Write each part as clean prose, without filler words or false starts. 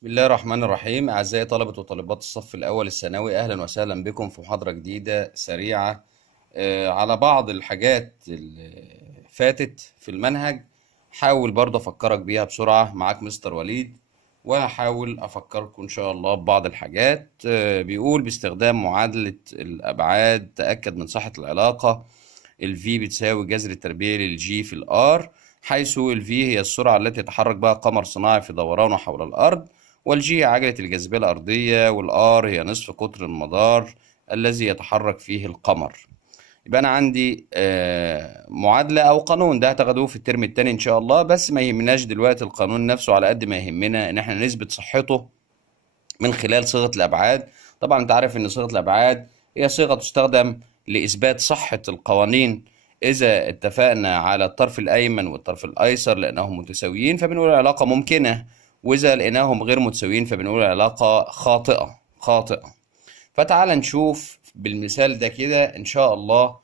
بسم الله الرحمن الرحيم. أعزائي طلبة وطالبات الصف الأول الثانوي، أهلا وسهلا بكم في محاضرة جديدة سريعة على بعض الحاجات اللي فاتت في المنهج. حاول برضه أفكرك بيها بسرعة. معاك مستر وليد، وهحاول أفكركم إن شاء الله ببعض الحاجات. بيقول باستخدام معادلة الأبعاد تأكد من صحة العلاقة. ال V بتساوي جذر التربيعي لل G في ال R، حيث ال V هي السرعة التي يتحرك بها قمر صناعي في دورانه حول الأرض، وال G عجلة الجاذبية الأرضية، وال R هي نصف قطر المدار الذي يتحرك فيه القمر. يبقى أنا عندي معادلة أو قانون، ده هتاخدوه في الترم التاني إن شاء الله، بس ما يهمناش دلوقتي القانون نفسه على قد ما يهمنا إن احنا نثبت صحته من خلال صيغة الأبعاد. طبعا أنت عارف إن صيغة الأبعاد هي صيغة تستخدم لإثبات صحة القوانين. إذا اتفقنا على الطرف الأيمن والطرف الأيسر لأنهم متساويين فبنقول العلاقة ممكنة، وإذا لقيناهم غير متساويين فبنقول العلاقة خاطئة. فتعال نشوف بالمثال ده كده إن شاء الله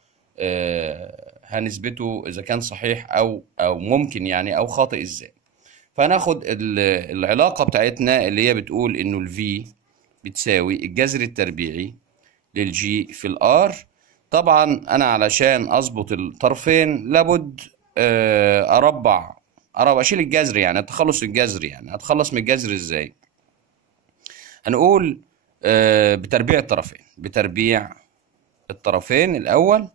هنثبته إذا كان صحيح أو ممكن يعني أو خاطئ إزاي. فهناخد العلاقة بتاعتنا اللي هي بتقول إنه ال V بتساوي الجذر التربيعي للجي في الار. طبعا انا علشان اظبط الطرفين لابد اربع اشيل الجذر، يعني اتخلص الجذر. يعني اتخلص من الجذر ازاي؟ هنقول بتربيع الطرفين الاول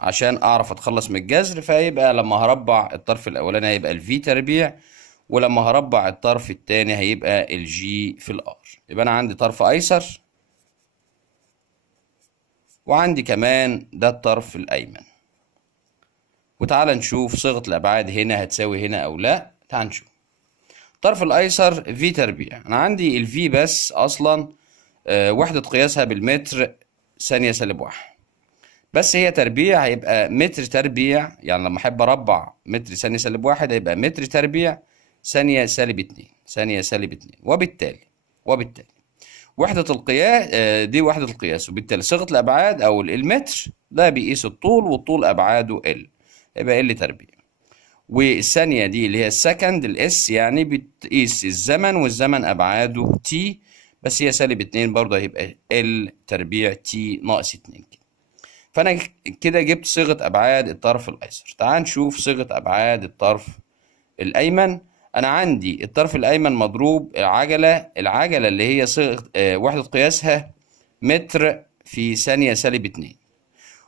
عشان اعرف اتخلص من الجذر. فيبقى لما هربع الطرف الاولاني هيبقى الفي تربيع، ولما هربع الطرف الثاني هيبقى الجي في الار. يبقى انا عندي طرف ايسر، وعندي كمان ده الطرف الأيمن. وتعالى نشوف صيغة الأبعاد هنا هتساوي هنا أو لا. تعال نشوف. الطرف الأيسر في تربيع، أنا عندي الفي بس أصلا وحدة قياسها بالمتر ثانية سالب واحد، بس هي تربيع هيبقى متر تربيع. يعني لما أحب أربع متر ثانية سالب واحد هيبقى متر تربيع ثانية سالب اتنين. وبالتالي وحدة القياس دي وحدة القياس، وبالتالي صيغة الأبعاد أو المتر ده بيقيس الطول، والطول أبعاده ال، يبقى ال تربيع. والثانية دي اللي هي السكند الاس، يعني بتقيس الزمن، والزمن أبعاده تي، بس هي سالب اتنين برضه هيبقى ال تربيع تي ناقص اتنين كده. فأنا كده جبت صيغة أبعاد الطرف الأيسر. تعال نشوف صيغة أبعاد الطرف الأيمن. أنا عندي الطرف الأيمن مضروب العجلة اللي هي صيغة وحدة قياسها متر في ثانية سالب اتنين،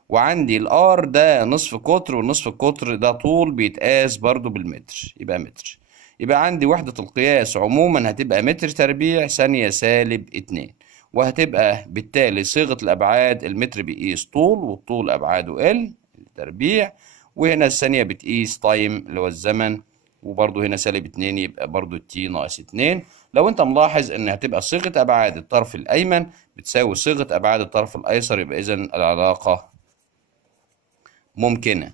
وعندي الآر ده نصف قطر، والنصف القطر ده طول بيتقاس برضو بالمتر، يبقى متر. يبقى عندي وحدة القياس عموما هتبقى متر تربيع ثانية سالب اتنين، وهتبقى بالتالي صيغة الأبعاد المتر بيقيس طول، والطول أبعاده ال تربيع، وهنا الثانية بتقيس تايم اللي هو الزمن، وبرضه هنا سالب اتنين يبقى برضه التي ناقص اتنين. لو انت ملاحظ ان هتبقى صيغة ابعاد الطرف الايمن بتساوي صيغة ابعاد الطرف الايسر، يبقى اذا العلاقة ممكنة.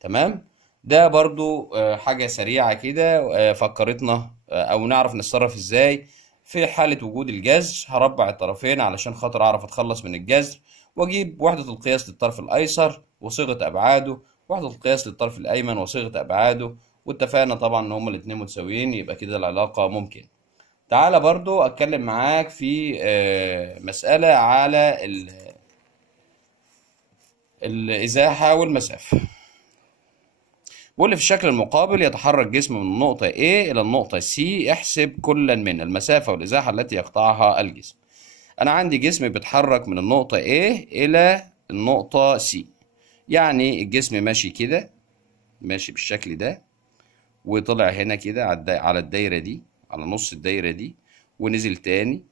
تمام. ده برضو حاجة سريعة كده فكرتنا او نعرف نتصرف ازاي في حالة وجود الجذر. هربع الطرفين علشان خاطر اعرف اتخلص من الجذر، واجيب وحدة القياس للطرف الايسر وصيغة ابعاده، وحدة القياس للطرف الايمن وصيغة ابعاده، واتفقنا طبعا ان هما الاتنين متساويين، يبقى كده العلاقة ممكن. تعالى برضو اتكلم معاك في مسألة على الازاحة والمسافة. بيقول لي في الشكل المقابل يتحرك جسم من النقطة A إلى النقطة C، احسب كلا من المسافة والإزاحة التي يقطعها الجسم. أنا عندي جسم بيتحرك من النقطة A إلى النقطة C، يعني الجسم ماشي كده، ماشي بالشكل ده، وطلع هنا كده على الدايرة دي، على نص الدايرة دي، ونزل تاني،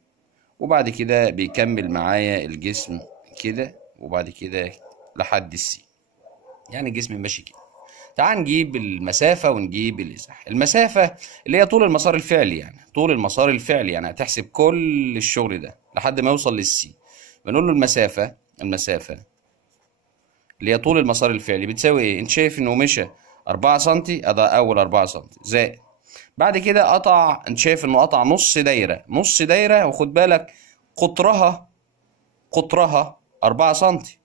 وبعد كده بيكمل معايا الجسم كده، وبعد كده لحد السي. يعني الجسم ماشي كده. تعال نجيب المسافة ونجيب الإزاحة. المسافة اللي هي طول المسار الفعلي، يعني طول المسار الفعلي، يعني هتحسب كل الشغل ده لحد ما يوصل للسي. بنقول له المسافة اللي هي طول المسار الفعلي بتساوي ايه؟ انت شايف انه مشى 4 سنتي، ده اول 4 سنتي زائد بعد كده قطع، انت شايف انه قطع نص دايرة، وخد بالك قطرها 4 سنتي،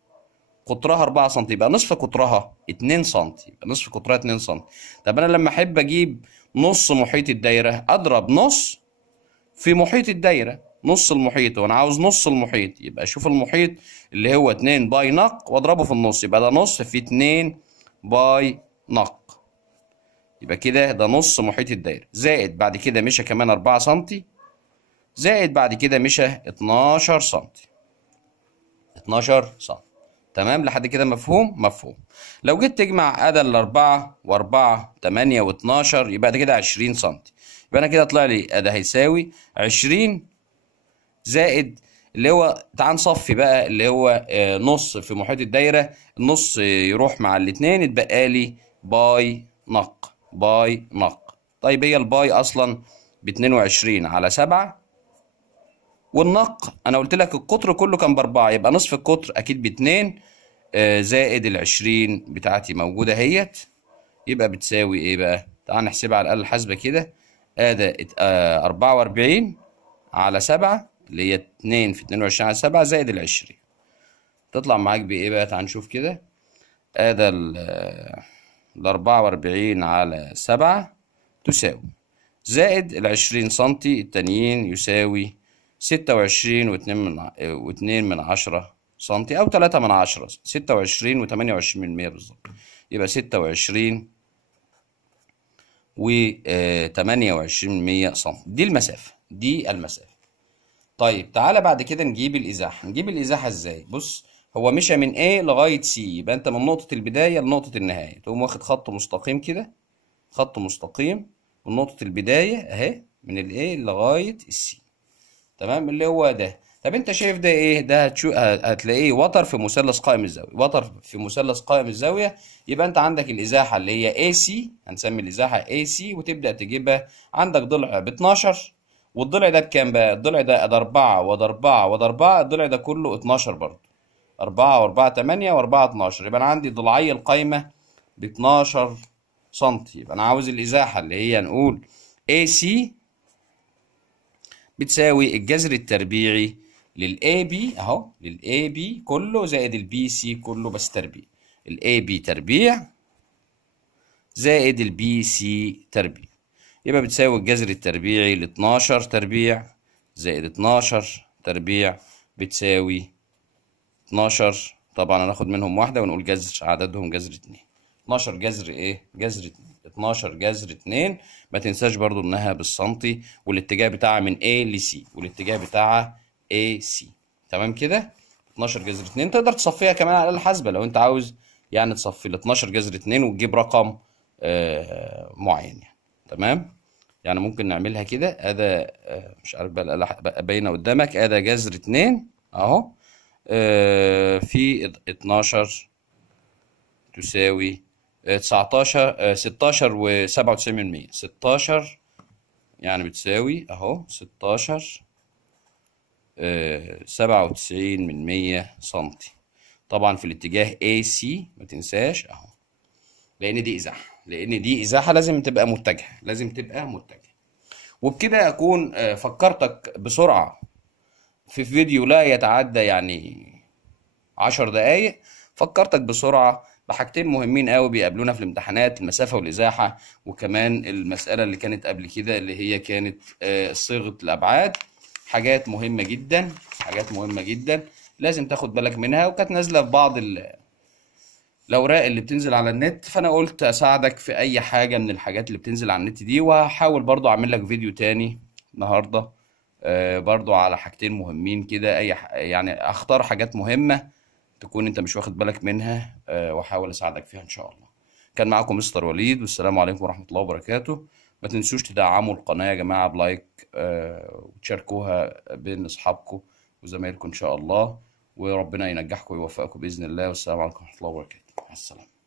قطرها 4 سم، يبقى نصف قطرها 2 سم، يبقى نصف قطرها 2 سم. طب انا لما احب اجيب نص محيط الدايرة اضرب نص في محيط الدايرة، نص المحيط، وانا عاوز نص المحيط، يبقى اشوف المحيط اللي هو 2 باي نق واضربه في النص، يبقى ده نص في 2 باي نق، يبقى كده ده نص محيط الدايرة، زائد بعد كده مشى كمان 4 سنتي، زائد بعد كده مشى 12 سنتي، 12 سنتي. تمام لحد كده مفهوم؟ مفهوم. لو جيت تجمع ادي الاربعة واربعة 8 و12 يبقى ده كده 20 سنتي، يبقى انا كده طلع لي ادي هيساوي 20 زائد اللي هو، تعال نصفي بقى اللي هو نص في محيط الدايرة، النص يروح مع الاتنين اتبقى لي باي نق، باي نق. طيب هي الباي اصلا ب22 على 7، والنق انا قلت لك القطر كله كان ب4، يبقى نصف القطر اكيد ب2 زائد ال20 بتاعتي موجودة اهيت، يبقى بتساوي ايه بقى؟ تعال نحسبها على الآلة الحاسبة كده، ادي 44 على 7 اللي هي 2 في 22 على 7 زائد ال20، تطلع معاك بايه بقى؟ تعال نشوف كده، ادي ال 44 على 7 تساوي زائد ال20 سنتي التانيين يساوي 26.2 سنتي أو 3/10، 26.28% بالظبط، يبقى 26.28 سنتي، دي المسافة، دي المسافة. طيب تعالى بعد كده نجيب الإزاحة، نجيب الإزاحة إزاي؟ بص، هو مشى من A لغاية C، يبقى أنت من نقطة البداية لنقطة النهاية تقوم واخد خط مستقيم كده، خط مستقيم من نقطة البداية أهي من ال A لغاية C، تمام اللي هو ده. طب انت شايف ده ايه؟ ده هتلاقيه وتر في مثلث قائم الزاويه، وتر في مثلث قائم الزاويه، يبقى انت عندك الازاحه اللي هي AC، هنسمي الازاحه AC، وتبدا تجيبها. عندك ضلع ب 12، والضلع ده بكام بقى؟ الضلع ده ادي 4 وادي 4 وادي 4، الضلع ده كله 12 برضه، 4 و4 8 و4 12، يبقى انا عندي ضلعي القايمه ب 12 سنتي، يبقى انا عاوز الازاحه اللي هي نقول AC بتساوي الجذر التربيعي للاي بي اهو، للاي بي كله زائد البي سي كله بس تربيع، الاي بي تربيع زائد البي سي تربيع، يبقى بتساوي الجذر التربيعي ل 12 تربيع زائد 12 تربيع بتساوي 12، طبعا هناخد منهم واحدة ونقول جذر عددهم جذر 2، 12 جذر ايه؟ جذر 2، 12 جذر 2، ما تنساش برضو انها بالسنتي، والاتجاه بتاعها من A ل C، والاتجاه بتاعها AC، تمام كده؟ 12 جذر 2 تقدر تصفيها كمان على الآلة الحاسبة لو انت عاوز، يعني تصفي ال 12 جذر 2 وتجيب رقم معين يعني. تمام؟ يعني ممكن نعملها كده، ادي مش عارف بقى الآلة باينة قدامك، ادي جذر 2 اهو في 12 تساوي 19 16 و97%، 16 يعني بتساوي اهو 16 97% سنتي، طبعا في الاتجاه AC ما تنساش اهو، لان دي ازاحه، لان دي ازاحه لازم تبقى متجهه، لازم تبقى متجهه. وبكده اكون فكرتك بسرعه في فيديو لا يتعدى يعني 10 دقايق، فكرتك بسرعة بحاجتين مهمين قوي بيقابلونا في الامتحانات، المسافة والإزاحة، وكمان المسألة اللي كانت قبل كده اللي هي كانت صيغة الأبعاد، حاجات مهمة جدا، حاجات مهمة جدا لازم تاخد بالك منها، وكانت نازلة في بعض الأوراق اللي بتنزل على النت، فأنا قلت أساعدك في أي حاجة من الحاجات اللي بتنزل على النت دي، وهحاول برضو أعمل لك فيديو تاني النهاردة برضو على حاجتين مهمين كده، يعني أختار حاجات مهمة تكون انت مش واخد بالك منها واحاول اساعدك فيها ان شاء الله. كان معاكم مستر وليد، والسلام عليكم ورحمة الله وبركاته. ما تنسوش تدعموا القناة يا جماعة بلايك وتشاركوها بين اصحابكم وزمايلكم ان شاء الله، وربنا ينجحكم ويوفقكم بإذن الله، والسلام عليكم ورحمة الله وبركاته، مع السلامة.